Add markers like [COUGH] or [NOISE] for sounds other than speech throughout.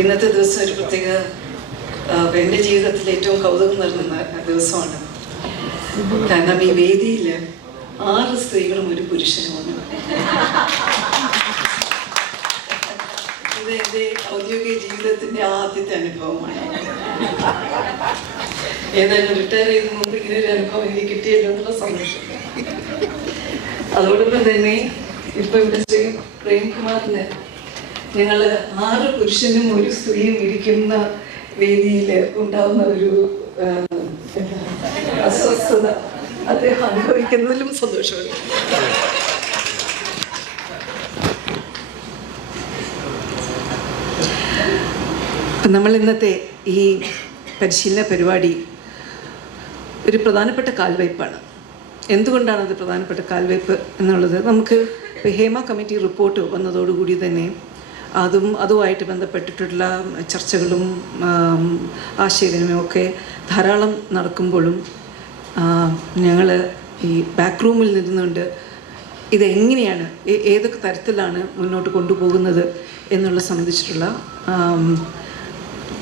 ഇന്നത്തെ ദിവസം ഒരു പ്രത്യേക എന്റെ ജീവിതത്തിൽ ഏറ്റവും കൗതുകം നിറഞ്ഞ ദിവസമാണ്. കാരണം ഈ വേദിയിൽ ആറ് സ്ത്രീകളും ഒരു പുരുഷനുമാണ്. ഇത് എന്റെ ഔദ്യോഗിക ജീവിതത്തിന്റെ ആദ്യത്തെ അനുഭവമാണ്. ഏതായാലും റിട്ടയർ ചെയ്ത് മുമ്പ് ഇങ്ങനെ ഒരു അനുഭവം എനിക്ക് കിട്ടിയല്ലോ എന്നുള്ള സന്തോഷം. അതോടൊപ്പം തന്നെ ഇപ്പൊ ഇവിടെ ശ്രീ പ്രേംകുമാറിന് ഞങ്ങൾ ആറ് പുരുഷനും ഒരു സ്ത്രീയും ഇരിക്കുന്ന വേദിയിൽ ഉണ്ടാവുന്ന ഒരു അസ്വസ്ഥത അദ്ദേഹം അനുഭവിക്കുന്നതിലും സന്തോഷമുണ്ട്. നമ്മൾ ഇന്നത്തെ ഈ പരിശീലന പരിപാടി ഒരു പ്രധാനപ്പെട്ട കാൽവയ്പ്പാണ്. എന്തുകൊണ്ടാണ് അത് പ്രധാനപ്പെട്ട കാൽവയ്പ്പ് എന്നുള്ളത്? നമുക്ക് ഹേമ കമ്മിറ്റി റിപ്പോർട്ട് വന്നതോടുകൂടി തന്നെ അതും അതുമായിട്ട് ബന്ധപ്പെട്ടിട്ടുള്ള ചർച്ചകളും ആശയവിനിമയവും ഒക്കെ ധാരാളം നടക്കുമ്പോഴും ഞങ്ങൾ ഈ ബാക്ക് റൂമിൽ നിന്നുകൊണ്ട് ഇതെങ്ങനെയാണ് ഏതൊക്കെ തരത്തിലാണ് മുന്നോട്ട് കൊണ്ടുപോകുന്നത് എന്നുള്ള സംബന്ധിച്ചിട്ടുള്ള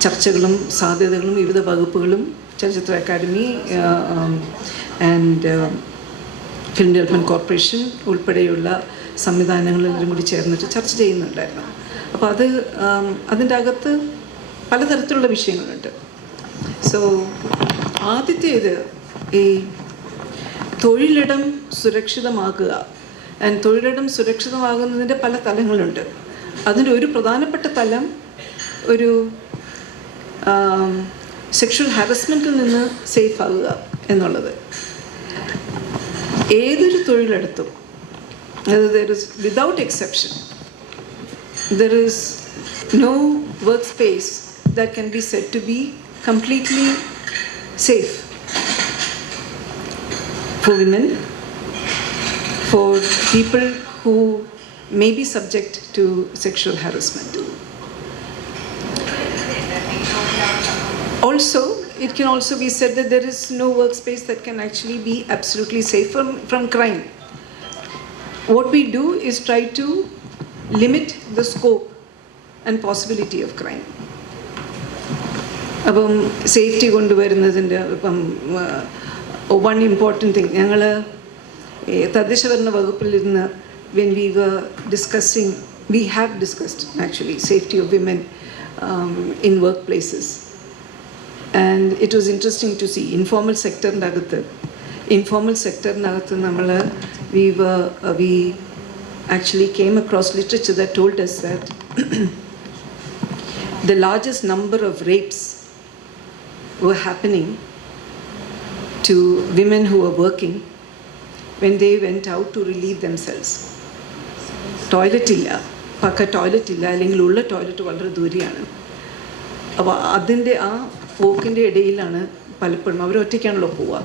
ചർച്ചകളും സാധ്യതകളും വിവിധ വകുപ്പുകളും Chalachitra academy and film development corporation ഉൾപ്പെടെയുള്ള സംവിധാനങ്ങളെല്ലാം കൂടി ചേർന്നിട്ട് ചർച്ച ചെയ്യുന്നുണ്ടായിരുന്നു. അപ്പോൾ അത് അതിന്റെ അകത്ത് പലതരത്തിലുള്ള വിഷയങ്ങളുണ്ട്. സോ ആദ്യത്തേത് ഈ തൊഴിലിടം സുരക്ഷിതമാക്കുക. ആൻഡ് തൊഴിലിടം സുരക്ഷിതമാകുന്നതിന്റെ പല തലങ്ങളുണ്ട്. അതിന്റെ ഒരു പ്രധാനപ്പെട്ട തലം ഒരു സെക്ഷൽ ഹാരസ്മെന്റിൽ നിന്ന് സേഫ് ആകുക എന്നുള്ളത്. ഏതൊരു തൊഴിലെടുത്തും അതായത് without exception there is no workspace that can be said to be completely safe for women, for people who may be subject to sexual harassment. Also, it can also be said that there is no workspace that can actually be absolutely safe from, from crime. What we do is try to limit the scope and possibility of crime. അപ്പം safety കൊണ്ടുവരുന്നതിന്റെ ഇപ്പം one important thing ഞങ്ങൾ തദ്ദേശഭരണ വകുപ്പിലിരുന്ന് when we were discussing we have discussed actually safety of women in work places and it was interesting to see informal സെക്ടറിന്റെ അകത്ത് informal സെക്ടറിനകത്ത് നമ്മൾ we we actually came across literature that told us that [CLEARS THROAT] the largest number of rapes were happening to women who were working when they went out to relieve themselves. Toilet ഇല്ല പക്ക toilet ഇല്ല അല്ലെങ്കിൽ ഉള്ള toilet വളരെ ദൂരെയാണ് അപ്പോൾ അതിൻ്റെ ആ പോക്കിൻ്റെ ഇടയിലാണ് പലപ്പോഴും അവർ ഒറ്റയ്ക്കാണല്ലോ പോവുക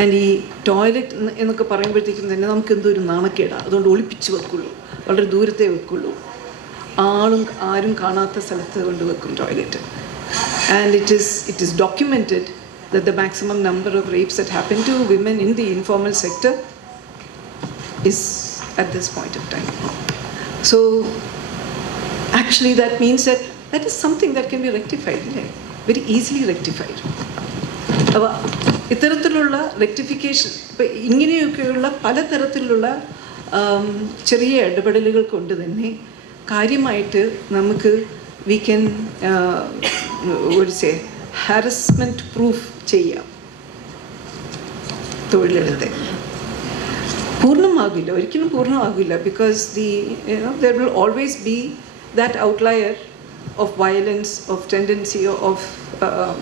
ആൻഡ് ഈ ടോയ്ലറ്റ് എന്നൊക്കെ പറയുമ്പോഴത്തേക്കും തന്നെ നമുക്ക് എന്തോ ഒരു നാണക്കേടാണ് അതുകൊണ്ട് ഒളിപ്പിച്ച് വെക്കുള്ളൂ വളരെ ദൂരത്തെ വെക്കുള്ളൂ ആളും ആരും കാണാത്ത സ്ഥലത്ത് കൊണ്ട് വെക്കും toilet and it is it is documented that the maximum number of rapes that happen to women in the informal sector is at this point of time. So actually that means that that is something that can be rectified, right? very easily rectified. ഇത്തരത്തിലുള്ള rectification ഇപ്പം ഇങ്ങനെയൊക്കെയുള്ള പലതരത്തിലുള്ള ചെറിയ ഇടപെടലുകൾ കൊണ്ട് തന്നെ കാര്യമായിട്ട് നമുക്ക് വി ക്യാൻ ഒഴിച്ചേ ഹാരസ്മെന്റ് പ്രൂഫ് ചെയ്യാം. തൊഴിലെടുത്തെ. പൂർണമാകില്ല ഒരിക്കലും പൂർണമാകില്ല because the there will always be that outlier of violence, of tendency, of um,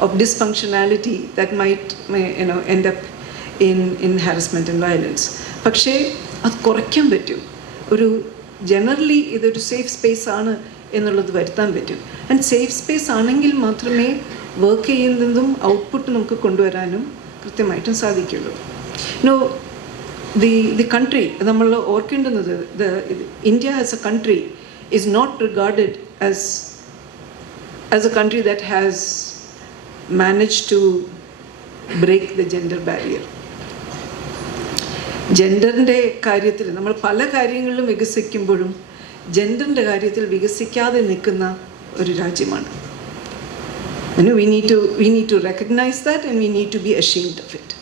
of dysfunctionality that might may- you know end up in in harassment and violence. പക്ഷേ അത് കുറയ്ക്കാൻ പറ്റും. ഒരു ജനറലി ഇതൊരു സേഫ് സ്പേസ് ആണ് എന്നുള്ളത് വരുത്താൻ പറ്റും. ആൻഡ് സേഫ് സ്പേസ് ആണെങ്കിൽ മാത്രമേ വർക്ക് ചെയ്യുന്നതും ഔട്ട്പുട്ട് നമുക്ക് കൊണ്ടുവരാനും കൃത്യമായിട്ടും സാധിക്കുള്ളൂ. നോ ദി ദി കൺട്രി നമ്മൾ ഓർക്കേണ്ടുന്നത് India as a country is not regarded as as a country that has managed to break the gender barrier. ജെൻഡറിൻ്റെ കാര്യത്തിൽ നമ്മൾ പല കാര്യങ്ങളിലും വികസിക്കുമ്പോഴും ജെൻഡറിൻ്റെ കാര്യത്തിൽ വികസിക്കാതെ നിൽക്കുന്ന ഒരു രാജ്യമാണ് You know, we need to we need to recognize that and we need to be ashamed of it.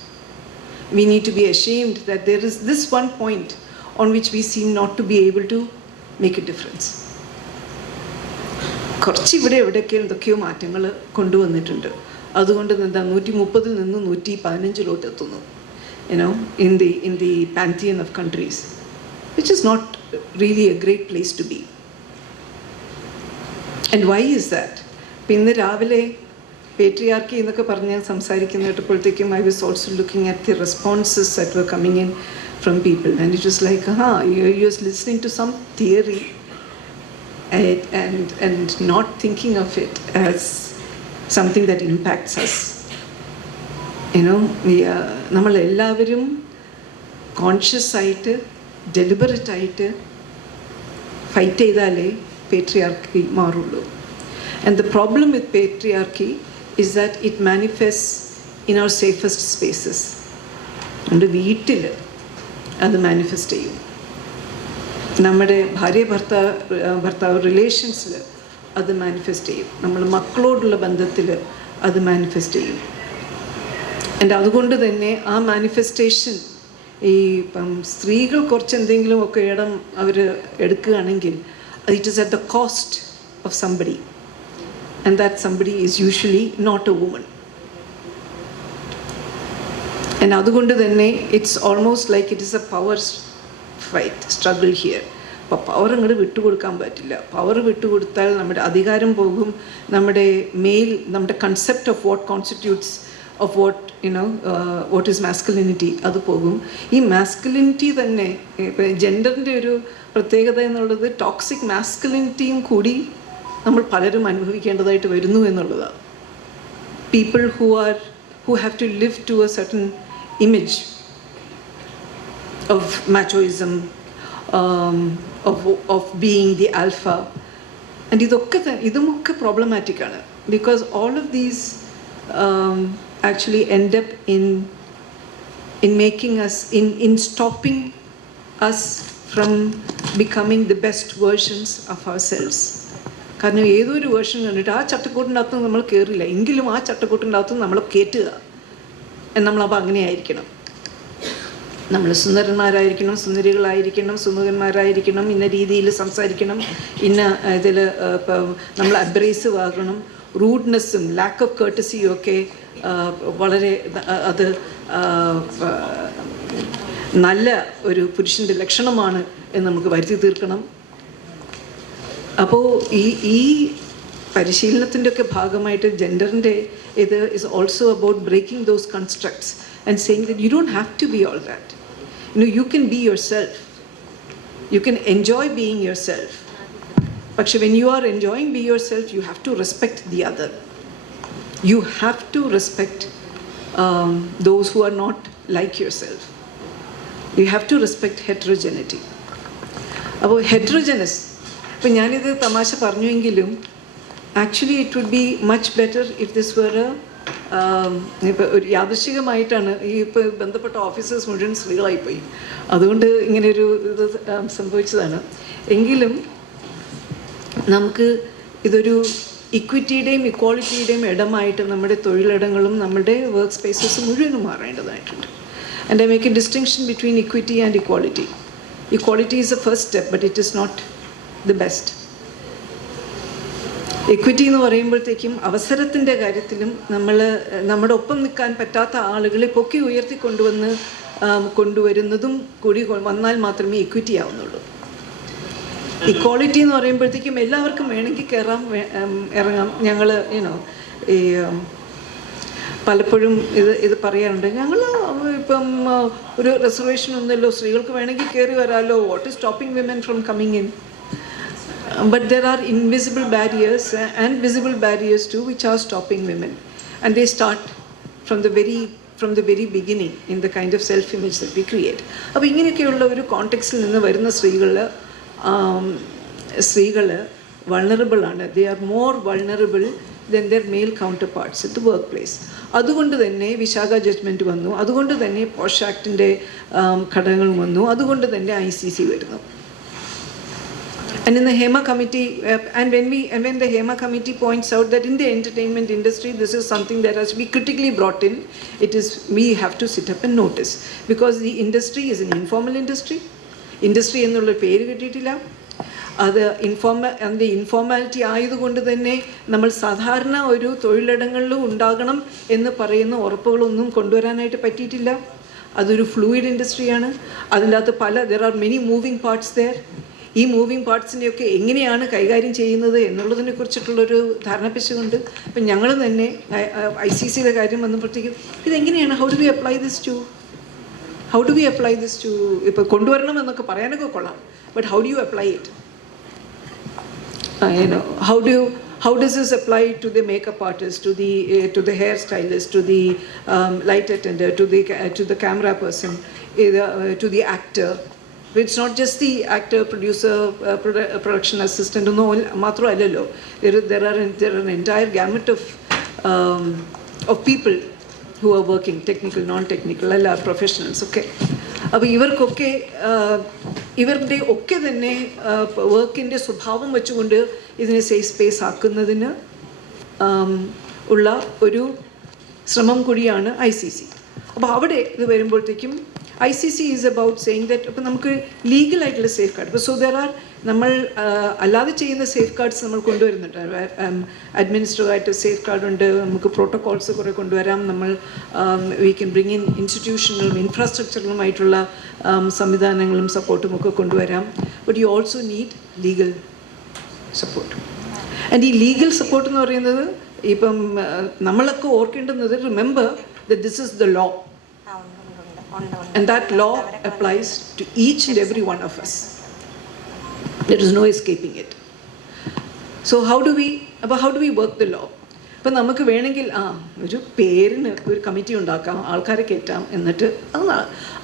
We need to be ashamed that there is this one point on which we seem not to be able to make a difference. കുറച്ച് ഇവിടെ എവിടെയൊക്കെ എന്തൊക്കെയോ മാറ്റങ്ങൾ കൊണ്ടുവന്നിട്ടുണ്ട്. അതുകൊണ്ട് എന്താ നൂറ്റി മുപ്പതിൽ നിന്ന് നൂറ്റി പതിനഞ്ചിലോട്ട് എത്തുന്നു you know in the in the pantheon of countries which is not really a great place to be and why is that പിന്നെ രാവിലെ പേട്രിയാർക്കി എന്നൊക്കെ പറഞ്ഞ് സംസാരിക്കുന്ന കേട്ടപ്പോഴത്തേക്കും I was also looking at the responses that were coming in from people and it was like ha you was listening to some theory and and not thinking of it as something that impacts us you know നമ്മളെല്ലാവരും conscious ആയിട്ട് deliberate ആയിട്ട് fight ചെയ്താലേ patriarchy മാറുള്ളൂ. And the problem with patriarchy is that it manifests in our safest spaces. നമ്മുടെ വീട്ടിൽ അത് manifest ചെയ്യും. നമ്മുടെ ഭാര്യ ഭർത്താവ് ഭർത്താവ് റിലേഷൻസിൽ അത് മാനിഫെസ്റ്റ് ചെയ്യും. നമ്മൾ മക്കളോടുള്ള ബന്ധത്തിൽ അത് മാനിഫെസ്റ്റ് ചെയ്യും. ആൻഡ് അതുകൊണ്ട് തന്നെ ആ മാനിഫെസ്റ്റേഷൻ ഈ ഇപ്പം സ്ത്രീകൾ കുറച്ച് എന്തെങ്കിലും ഒക്കെ ഇടം അവർ എടുക്കുകയാണെങ്കിൽ it is at the cost of somebody and that somebody is usually not a woman and അതുകൊണ്ട് തന്നെ it's almost like it is a power fight struggle here അപ്പോൾ പവർ അങ്ങോട്ട് വിട്ടുകൊടുക്കാൻ പറ്റില്ല. പവർ വിട്ടുകൊടുത്താൽ നമ്മുടെ അധികാരം പോകും. നമ്മുടെ മെയിൽ നമ്മുടെ concept of what constitutes of what you know what is masculinity അത് പോകും. ഈ മാസ്കുലിനിറ്റി തന്നെ ഇപ്പം ജെൻഡറിന്റെ ഒരു പ്രത്യേകത എന്നുള്ളത് ടോക്സിക് മാസ്കുലിനിറ്റിയും കൂടി നമ്മൾ പലരും അനുഭവിക്കേണ്ടതായിട്ട് വരുന്നു എന്നുള്ളതാണ്. People who are who have to live to a certain image of machoism, um, of, of being the alpha. And ഇതൊക്കെ ഇതുമൊക്കെ ആണ് because all of these um, actually end up in, in making us, in, in stopping us from becoming the best versions of ourselves. കാരണം ഏതൊരു version കണ്ടിട്ട് ആ ചട്ടക്കൂട്ടിന്റെ അകത്ത് നമ്മൾ കയറില്ല എങ്കിലും ആ ചട്ടക്കൂട്ടിന്റെ അകത്ത് നമ്മൾ കയറ്റുക നമ്മളപ്പോൾ അങ്ങനെ ആയിരിക്കണം നമ്മൾ സുന്ദരന്മാരായിരിക്കണം സുന്ദരികളായിരിക്കണം സുമുഖന്മാരായിരിക്കണം ഇന്ന രീതിയിൽ സംസാരിക്കണം ഇന്ന ഇതിൽ നമ്മൾ അബ്രേസീവ് ആകണം. റൂഡ്നെസ്സും ലാക്ക് ഓഫ് കേർട്ടസിയും ഒക്കെ വളരെ അത് നല്ല ഒരു പുരുഷന്റെ ലക്ഷണമാണ് എന്ന് നമുക്ക് വരുത്തി തീർക്കണം. അപ്പോൾ ഈ ഈ പരിശീലനത്തിന്റെ ഒക്കെ ഭാഗമായിട്ട് ജെൻഡറിന്റെ ഇത് is also about breaking those constructs and saying that you don't have to be all that you you can be yourself you can enjoy being yourself പക്ഷെ when you are enjoying be yourself you have to respect the other you have to respect those who are not like yourself you have to respect heterogeneity. അപ്പോൾ heterogeneous ഇപ്പം ഞാനിത് തമാശ പറഞ്ഞുവെങ്കിലും actually it would be much better if this were ഇപ്പോൾ ഒരു യാദൃശികമായിട്ടാണ് ഈ ഇപ്പോൾ ബന്ധപ്പെട്ട officers മുഴുവൻ സ്ത്രീകളായിപ്പോയി. അതുകൊണ്ട് ഇങ്ങനെയൊരു ഇത് സംഭവിച്ചതാണ്. എങ്കിലും നമുക്ക് ഇതൊരു ഇക്വിറ്റിയുടെയും ഇക്വാളിറ്റിയുടെയും ഇടമായിട്ട് നമ്മുടെ തൊഴിലിടങ്ങളും നമ്മുടെ വർക്ക് സ്പേസസ് മുഴുവനും മാറേണ്ടതായിട്ടുണ്ട്. And I make a distinction between equity and equality equality is a first step but it is not the best equity എന്ന് പറയുമ്പോഴത്തേക്കും അവസരത്തിന്റെ കാര്യത്തിലും നമ്മൾ നമ്മുടെ ഒപ്പം നിൽക്കാൻ പറ്റാത്ത ആളുകളെ പൊക്കി ഉയർത്തി കൊണ്ടുവന്ന് കൊണ്ടുവരുന്നതും കൂടി വന്നാൽ മാത്രമേ ഇക്വിറ്റി ആവുന്നുള്ളൂ. ഇക്വാളിറ്റി എന്ന് പറയുമ്പോഴത്തേക്കും എല്ലാവർക്കും വേണമെങ്കിൽ കയറാം ഇറങ്ങാം. ഞങ്ങൾ യുനോ ഈ പലപ്പോഴും ഇത് ഇത് പറയാറുണ്ട്. ഞങ്ങൾ ഇപ്പം ഒരു റിസർവേഷൻ ഒന്നുമല്ലോ. സ്ത്രീകൾക്ക് വേണമെങ്കിൽ കയറി വരാമല്ലോ what is stopping women from coming in but there are invisible barriers uh, and visible barriers too which are stopping women and they start from the very from the very beginning in the kind of self image that we create അപ്പോൾ ഇങ്ങനെയൊക്കെയുള്ള ഒരു കോണ്ടെക്സ്റ്റിൽ നിന്ന് വരുന്ന സ്ത്രീകൾ സ്ത്രീകൾ vulnerable ആണ് they are more vulnerable than their male counterparts it work place അതുകൊണ്ട് തന്നെ വിശാഖ ജഡ്ജ്മെന്റ് വന്നു അതുകൊണ്ട് തന്നെ പോഷ് ആക്ടിന്റെ ഘടകങ്ങൾ വന്നു അതുകൊണ്ട് തന്നെ ഐ സി സി വരുന്നു And in the HEMA committee, uh, and when we, and when the HEMA committee points out that in the entertainment industry, this is something that has to be critically brought in, it is, we have to sit up and notice. Because the industry is an informal industry. Industry എന്നുള്ള പേര് കിട്ടിയിട്ടില്ല അത് ഇൻഫോർമ അതിന്റെ ഇൻഫോർമാലിറ്റി ആയതുകൊണ്ട് തന്നെ നമ്മൾ സാധാരണ ഒരു തൊഴിലിടങ്ങളിലും ഉണ്ടാകണം എന്ന് പറയുന്ന ഉറപ്പുകളൊന്നും കൊണ്ടുവരാനായിട്ട് പറ്റിയിട്ടില്ല അതൊരു ഫ്ലൂയിഡ് ഇൻഡസ്ട്രിയാണ് അതിന്റെ അകത്ത് പല there are many moving parts there ഈ മൂവിങ് പാർട്സിനെയൊക്കെ എങ്ങനെയാണ് കൈകാര്യം ചെയ്യുന്നത് എന്നുള്ളതിനെ കുറിച്ചിട്ടുള്ളൊരു ധാരണപ്പിച്ചുകൊണ്ട് അപ്പം ഞങ്ങൾ തന്നെ ഐ സി സിയുടെ കാര്യം വന്നപ്പോഴത്തേക്കും ഇതെങ്ങനെയാണ്? How do we apply this to how do we apply this to ഇപ്പോൾ കൊണ്ടുവരണം എന്നൊക്കെ പറയാനൊക്കെ കൊള്ളാം. But how do you apply it how do you how does this apply to the makeup artist, to the uh, to the hairstylist, to the um, light to person the camera person, either, uh, to the actor? The actor, producer, uh, produ- uh, production assistant. No, മാത്രമല്ലല്ലോ are there are an entire gamut of um, of people who are working, technical, non-technical, അല്ല professionals, okay. അപ്പോൾ ഇവർക്കൊക്കെ ഇവരുടെ ഒക്കെ തന്നെ വർക്കിന്റെ സ്വഭാവം വെച്ചുകൊണ്ട് ഇതിനെ സേഫ് സ്പേസ് ആക്കുന്നതിന് ഉള്ള ഒരു ശ്രമം കൂടിയാണ് ഐ സി സി അപ്പോൾ അവിടെ ഇത് വരുമ്പോഴത്തേക്കും I C C is about saying that അപ്പോൾ നമുക്ക് ലീഗലായിട്ടുള്ള സേഫ് ഗാർഡ് ഇപ്പോൾ സോ ദർ ആർ നമ്മൾ അല്ലാതെ ചെയ്യുന്ന സേഫ് ഗാർഡ്സ് നമ്മൾ കൊണ്ടുവരുന്നുണ്ട്. അഡ്മിനിസ്ട്രേറ്റീവ് സേഫ് ഗാർഡ് ഉണ്ട് നമുക്ക് പ്രോട്ടോകോൾസ് കുറേ കൊണ്ടുവരാം. നമ്മൾ വി കൻ ബ്രിങ് ഇൻ ഇൻസ്റ്റിറ്റ്യൂഷണലും ഇൻഫ്രാസ്ട്രക്ചറലുമായിട്ടുള്ള സംവിധാനങ്ങളും സപ്പോർട്ടും ഒക്കെ കൊണ്ടുവരാം. But you also need legal support and ഈ ലീഗൽ സപ്പോർട്ട് എന്ന് പറയുന്നത് ഇപ്പം നമ്മളൊക്കെ ഓർക്കേണ്ടുന്നത് remember this is the law ആ, ഉണ്ട്, ഉണ്ട്, ഉണ്ട്, ഉണ്ട്, ഉണ്ട്. And that law applies to each and every one of us. There is no escaping it. So how do we, അപ്പോൾ how do we work the law? ഇപ്പം നമുക്ക് വേണമെങ്കിൽ ആ ഒരു പേരിന് ഒരു കമ്മിറ്റി ഉണ്ടാക്കാം ആൾക്കാരെ കയറ്റാം എന്നിട്ട് അത്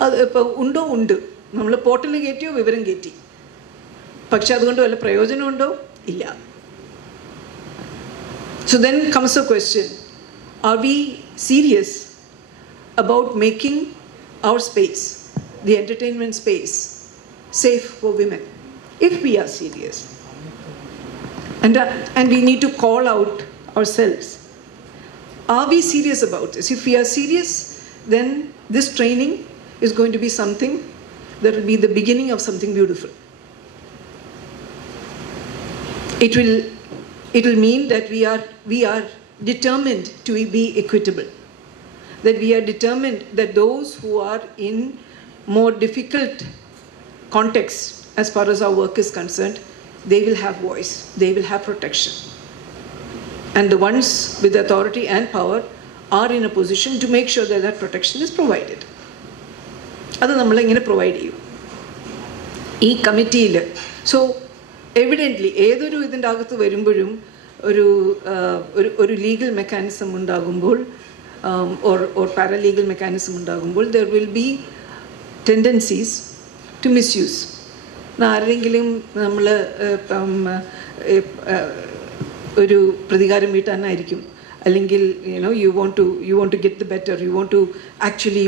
അത് ഇപ്പോൾ ഉണ്ടോ ഉണ്ട് നമ്മൾ പോർട്ടലിൽ കയറ്റിയോ വിവരം കയറ്റി പക്ഷെ അതുകൊണ്ട് വല്ല പ്രയോജനമുണ്ടോ ഇല്ല So then comes the question Are we serious about making our space, the entertainment space, safe for women? If we are serious. And, uh, and we need to call out ourselves. Are we serious about this? If we are serious, then this training is going to be something that will be the beginning of something beautiful. It will, it will mean that we are, we are determined to be equitable That we are determined that those who are in more difficult contexts, as far as our work is concerned, they will have voice, they will have protection. And the ones with authority and power are in a position to make sure that that protection is provided. അത് നമ്മളെങ്ങനെ provide ചെയ്യും ഈ കമ്മിറ്റിയിൽ so evidently ഏതൊരു ഇതിൻ്റെ അകത്ത് വരുമ്പോഴും ഒരു ആ, ഒരു ഒരു ലീഗൽ മെക്കാനിസം ഉണ്ടാകുമ്പോൾ ഓർ ഓർ പാരലീഗൽ മെക്കാനിസം ഉണ്ടാകുമ്പോൾ there will be tendencies to misuse ആരെങ്കിലും നമ്മൾ ഇപ്പം ഒരു പ്രതികാരം വീട്ടാനായിരിക്കും. അല്ലെങ്കിൽ you know you want to you want to get the better you want to actually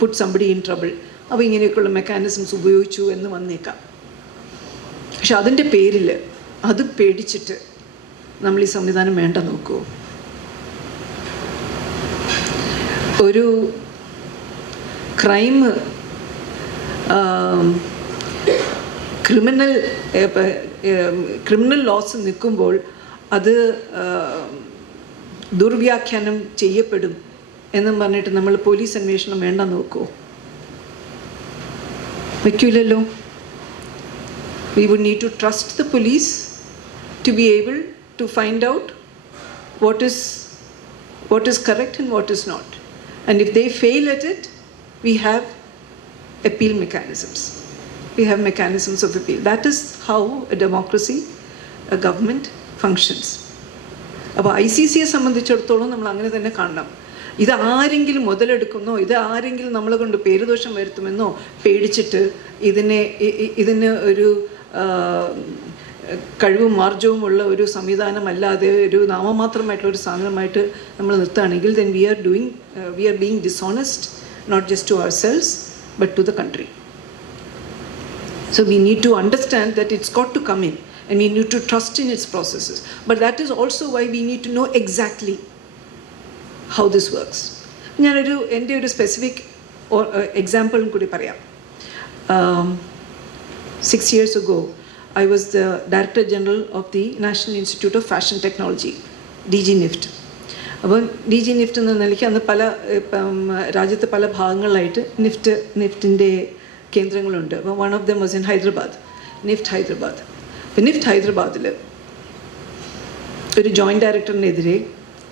put somebody in trouble അപ്പോൾ ഇങ്ങനെയൊക്കെയുള്ള മെക്കാനിസംസ് ഉപയോഗിച്ചു എന്ന് വന്നേക്കാം. പക്ഷെ അതിന്റെ പേരിൽ അത് പേടിച്ചിട്ട് നമ്മൾ ഈ സംവിധാനം വേണ്ട നോക്കുമോ ഒരു ക്രൈം ക്രിമിനൽ ക്രിമിനൽ ലോസ് നിൽക്കുമ്പോൾ അത് ദുർവ്യാഖ്യാനം ചെയ്യപ്പെടും എന്നും പറഞ്ഞിട്ട് നമ്മൾ പോലീസ് അന്വേഷണം വേണ്ട നോക്കുമോ വയ്ക്കൂലല്ലോ. We would need to trust the police to be able to find out what is what is correct and what is not and if they fail at it we have appeal mechanisms we have mechanisms of appeal that is how a democracy a government functions അപ്പോൾ I C സിയെ സംബന്ധിച്ചിടത്തോളം നമ്മൾ അങ്ങനെ തന്നെ കാണണം ഇത് ആരെങ്കിലും മുതലെടുക്കുന്നോ ഇത് ആരെങ്കിലും നമ്മളെ കൊണ്ട് പേരുദോഷം വരുത്തുമെന്നോ പേടിച്ചിട്ട് ഇതിനെ ഇതിന് ഒരു കഴിവും മാർജവുമുള്ള ഒരു സംവിധാനമല്ലാതെ ഒരു നാമമാത്രമായിട്ടുള്ള ഒരു സാധനമായിട്ട് നമ്മൾ നിർത്തുകയാണെങ്കിൽ then we are doing we are being dishonest not just to ourselves but to the country So we need to understand that it's got to come in and we need to trust in its processes. But that is also why we need to know exactly how this works. ഞാനൊരു എന്റെ ഒരു specific എക്സാമ്പിളും കൂടി പറയാം six years ago I was the Director General of the National Institute of Fashion Technology, DG NIFT. അപ്പം D G NIFT എന്ന നിലയ്ക്ക് അന്ന് പല ഇപ്പം രാജ്യത്തെ പല ഭാഗങ്ങളിലായിട്ട് നിഫ്റ്റ് നിഫ്റ്റിന്റെ കേന്ദ്രങ്ങളുണ്ട്. അപ്പോൾ one of them was in Hyderabad NIFT Hyderabad അപ്പം നിഫ്റ്റ് ഹൈദരാബാദിൽ ഒരു ജോയിന്റ് ഡയറക്ടറിനെതിരെ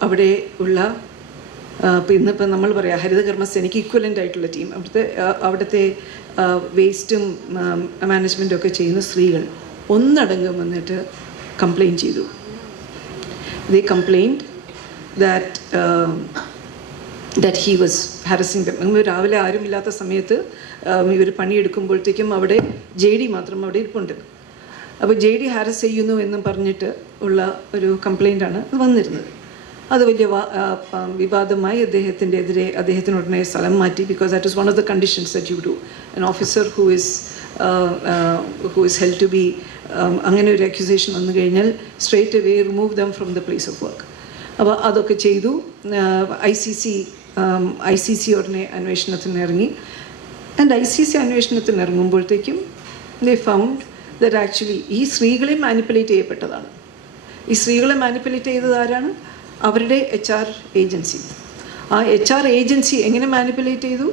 അവിടെ ഉള്ള ഇപ്പം ഇന്നിപ്പോൾ നമ്മൾ പറയാം ഹരിതകർമ്മസേനയ്ക്ക് ഇക്വലന്റ് ആയിട്ടുള്ള ടീം അവിടുത്തെ അവിടുത്തെ വേസ്റ്റും മാനേജ്മെന്റും ഒക്കെ ചെയ്യുന്ന സ്ത്രീകൾ. ഒന്നടങ്കം വന്നിട്ട് കംപ്ലൈന്റ് ചെയ്തു. They complaint that that he was harassing them രാവിലെ ആരുമില്ലാത്ത സമയത്ത് ഇവർ പണിയെടുക്കുമ്പോഴത്തേക്കും അവിടെ ജെ ഡി മാത്രം അവിടെ ഇരിപ്പുണ്ട്. അപ്പോൾ ജെ ഡി ഹാരസ് ചെയ്യുന്നു എന്ന് പറഞ്ഞിട്ട് ഉള്ള ഒരു കംപ്ലൈന്റാണ് വന്നിരുന്നത്. അത് വലിയ വിവാദമായി അദ്ദേഹത്തിന്റെ എതിരെ അദ്ദേഹത്തിന് ഉടനെ സ്ഥലം മാറ്റി because that is one of the conditions that you do an officer who is who is held to be അങ്ങനെ ഒരു അക്യൂസേഷൻ വന്നു കഴിഞ്ഞാൽ straight way remove them from the place of work അപ്പോൾ അതൊക്കെ ചെയ്തു. I C C I C C ഉടനെ അന്വേഷണത്തിന് ഇറങ്ങി. ആൻഡ് ഐ സി സി അന്വേഷണത്തിന് ഇറങ്ങുമ്പോഴത്തേക്കും ദേ ഫൗണ്ട് ദറ്റ് ആക്ച്വലി ഈ സ്ത്രീകളെ മാനിപ്പുലേറ്റ് ചെയ്യപ്പെട്ടതാണ്. ഈ സ്ത്രീകളെ മാനിപ്പുലേറ്റ് ചെയ്തത് ആരാണ്? അവരുടെ എച്ച് ആർ ഏജൻസി ആ എച്ച് ആർ ഏജൻസി എങ്ങനെ മാനിപ്പുലേറ്റ് ചെയ്തു?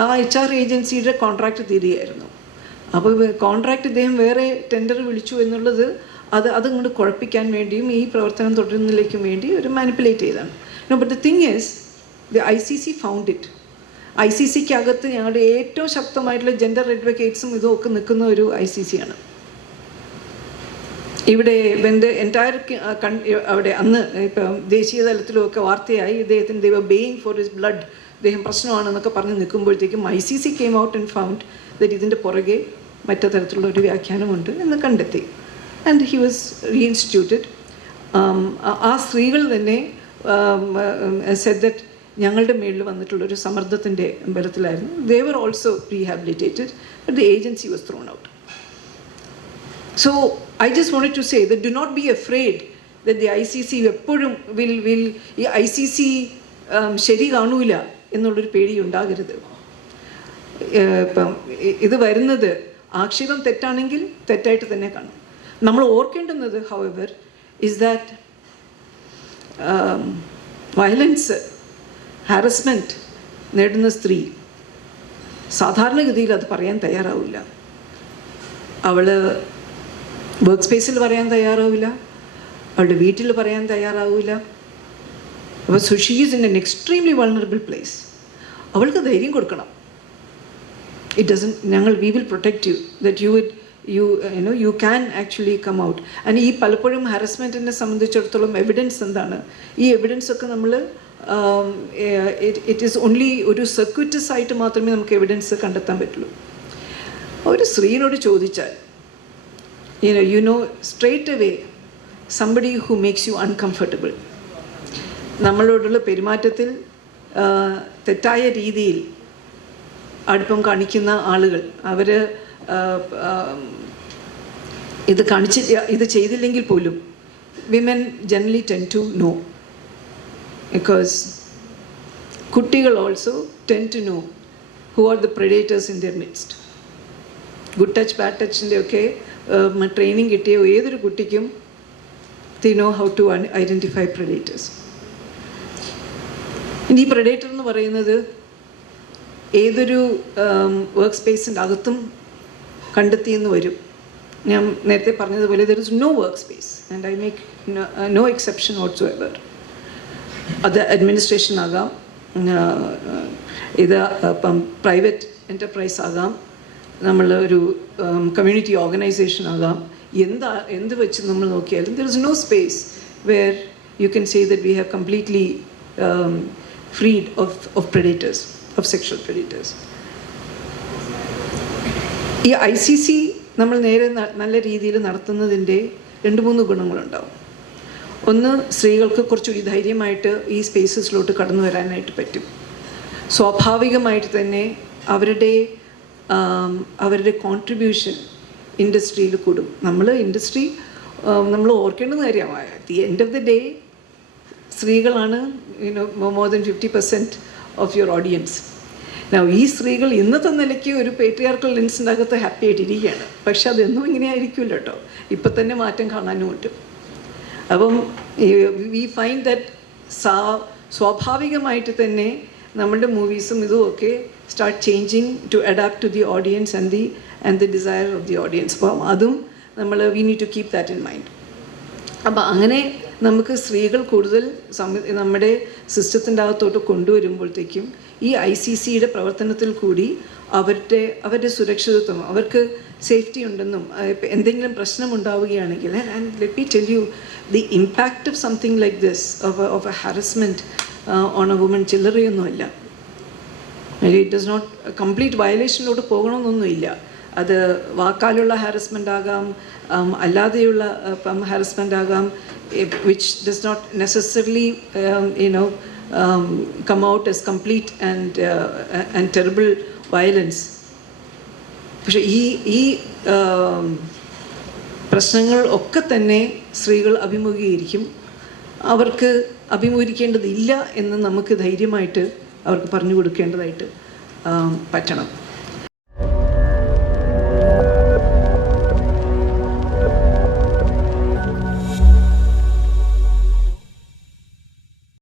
ആ എച്ച് ആർ ഏജൻസിയുടെ കോൺട്രാക്റ്റ് തീരുകയായിരുന്നു. അപ്പോൾ കോൺട്രാക്റ്റ് ഇദ്ദേഹം വേറെ ടെൻഡർ വിളിച്ചു എന്നുള്ളത് അത് അതിങ്ങോട്ട് കുഴപ്പിക്കാൻ വേണ്ടിയും ഈ പ്രവർത്തനം തുടരുന്നതിലേക്കും വേണ്ടി ഒരു മാനിപ്പുലേറ്റ് ചെയ്താണ് no but the thing is the I C C found it I C സിക്ക് അകത്ത് ഞങ്ങളുടെ ഏറ്റവും ശക്തമായിട്ടുള്ള ജെൻഡർ അഡ്വക്കേറ്റ്സും ഇതും ഒക്കെ നിൽക്കുന്ന ഒരു ഐ സി സി ആണ്. ഇവിടെ എന്റെ എന്റയർ അവിടെ അന്ന് ഇപ്പം ദേശീയ തലത്തിലുമൊക്കെ വാർത്തയായി ഇദ്ദേഹത്തിന് ദൈവ ബേയിങ് ഫോർ ഹിസ് ബ്ലഡ് ഇദ്ദേഹം പ്രശ്നമാണെന്നൊക്കെ പറഞ്ഞ് നിൽക്കുമ്പോഴത്തേക്കും I C C came out and found that ഇതിന്റെ പുറകെ മറ്റു തരത്തിലുള്ള ഒരു വ്യാഖ്യാനമുണ്ട് എന്ന് കണ്ടെത്തി. ആൻഡ് ഹി വാസ് റീഇൻസ്റ്റിറ്റ്യൂട്ടഡ് ആ സ്ത്രീകൾ തന്നെ സെഡ് ദറ്റ് ഞങ്ങളുടെ മേളിൽ വന്നിട്ടുള്ള ഒരു സമ്മർദ്ദത്തിന്റെ ബലത്തിലായിരുന്നു. They were also rehabilitated but the agency was thrown out so So I just wanted to say that do not be the I C C എപ്പോഴും വിൽ വിൽ ഈ ഐ സി സി ശരി കാണൂല എന്നുള്ളൊരു പേടി ഉണ്ടാകരുത്. ഇപ്പം ഇത് വരുന്നത് ആക്ഷേപം തെറ്റാണെങ്കിൽ തെറ്റായിട്ട് തന്നെ കാണും. നമ്മൾ ഓർക്കേണ്ടുന്നത് however is that violence harassment നേടുന്ന സ്ത്രീ സാധാരണഗതിയിൽ അത് പറയാൻ തയ്യാറാവില്ല. അവൾ വർക്ക് സ്പേസിൽ പറയാൻ തയ്യാറാവില്ല. അവളുടെ വീട്ടിൽ പറയാൻ തയ്യാറാവില്ല. അപ്പോൾ so she is in an extremely vulnerable place അവൾക്ക് ധൈര്യം കൊടുക്കണം. ഇറ്റ് ഡസൻ ഞങ്ങൾ we will protect you that you with you you know you can actually come out and ഈ പലപ്പോഴും ഹാരസ്മെന്റിനെ സംബന്ധിച്ചിടത്തോളം എവിഡൻസ് എന്താണ്? ഈ എവിഡൻസ് ഒക്കെ നമ്മൾ ഇറ്റ് ഈസ് ഓൺലി ഒരു സർക്യൂറ്റസ് ആയിട്ട് മാത്രമേ നമുക്ക് എവിഡൻസ് കണ്ടെത്താൻ പറ്റുള്ളൂ. ഒരു സ്ത്രീയോട് ചോദിച്ചാൽ you know, you know straight away somebody who makes you uncomfortable. നമ്മളോടുള്ള പെരുമാറ്റത്തിൽ തെറ്റായ രീതിയിൽ അടുപ്പം കാണിക്കുന്ന ആളുകൾ. അവർ ഇത് കാണിച്ച് ഇത് ചെയ്തില്ലെങ്കിൽ പോലും women generally tend to know because കുട്ടികൾ also tend to know who are the predators in their midst good touch bad ടച്ചിന്റെ ഒക്കെ ട്രെയിനിങ് കിട്ടിയ ഏതൊരു കുട്ടിക്കും they know how to identify predators ഇനി ഈ പ്രഡേറ്റർ എന്ന് പറയുന്നത് ഏതൊരു വർക്ക് സ്പേസിന്റെ അകത്തും കണ്ടെത്തിയെന്ന് വരും. ഞാൻ നേരത്തെ പറഞ്ഞതുപോലെ there is no work space and I make no exception whatsoever അത് അഡ്മിനിസ്ട്രേഷൻ ആകാം ഇത് ഇപ്പം പ്രൈവറ്റ് എന്റർപ്രൈസ് ആകാം നമ്മൾ ഒരു കമ്മ്യൂണിറ്റി ഓർഗനൈസേഷൻ ആകാം. എന്താ എന്ത് വെച്ച് നമ്മൾ നോക്കിയാലും there is no space where you can say that we have completely freed of of predators. Of sexual predators. ഈ ഐ സി സി നമ്മൾ നേരെ നല്ല രീതിയിൽ നടത്തുന്നതിന്റെ രണ്ട് മൂന്ന് ഗുണങ്ങളുണ്ടാവും. ഒന്ന് സ്ത്രീകൾക്ക് കുറച്ചുകൂടി ധൈര്യമായിട്ട് ഈ സ്പേസസിലോട്ട് കടന്നു വരാനായിട്ട് പറ്റും. സ്വാഭാവികമായിട്ട് തന്നെ അവരുടെ അവരുടെ കോൺട്രിബ്യൂഷൻ ഇൻഡസ്ട്രിയിൽ കൂടും. നമ്മൾ ഇൻഡസ്ട്രി നമ്മൾ ഓർക്കേണ്ട കാര്യമാണ്. At the end of the day സ്ത്രീകളാണ് you know more than fifty percent of your audience ഈ സ്ത്രീകൾ ഇന്നത്തെ നിലയ്ക്ക് ഒരു പേട്രിയാർക്കൽ ലെൻസിന്റെ അകത്ത് ഹാപ്പി ആയിട്ടിരിക്കുകയാണ് പക്ഷെ അതെന്നും ഇങ്ങനെ ആയിരിക്കില്ല കേട്ടോ. ഇപ്പം തന്നെ മാറ്റം കാണാനും പറ്റും. അപ്പം വി ഫൈൻഡ് ദറ്റ് സാ സ്വാഭാവികമായിട്ട് തന്നെ നമ്മളുടെ മൂവീസും ഇതും ഒക്കെ start changing to adapt to the audience and the and the desire of the audience അപ്പം അതും നമ്മൾ we need to keep that in mind അപ്പം അങ്ങനെ നമുക്ക് സ്ത്രീകൾ കൂടുതൽ നമ്മുടെ സിസ്റ്റത്തിന്റെ അകത്തോട്ട് കൊണ്ടുവരുമ്പോഴത്തേക്കും ഈ ഐ സി സിയുടെ പ്രവർത്തനത്തിൽ കൂടി അവരുടെ അവരുടെ സുരക്ഷിതത്വം അവർക്ക് സേഫ്റ്റി ഉണ്ടെന്നും എന്തെങ്കിലും പ്രശ്നം ഉണ്ടാവുകയാണെങ്കിൽ and let me tell you the impact of something like this of of a harassment on a woman ചില്ലറിയൊന്നുമില്ല. It does not complete വയലേഷനിലോട്ട് പോകണമെന്നൊന്നുമില്ല. അത് വാക്കാലുള്ള ഹാരസ്മെന്റ് ആകാം അല്ലാതെയുള്ള ഇപ്പം ഹാരസ്മെന്റ് ആകാം which does not necessarily you know come out as complete and and terrible violence പക്ഷെ ഈ ഈ പ്രശ്നങ്ങൾ ഒക്കെ തന്നെ സ്ത്രീകൾ അഭിമുഖീകരിക്കും. അവർക്ക് അഭിമുഖീകരിക്കേണ്ടതില്ല എന്ന് നമുക്ക് ധൈര്യമായിട്ട് അവർക്ക് പറഞ്ഞു കൊടുക്കേണ്ടതായിട്ട് പറ്റണം.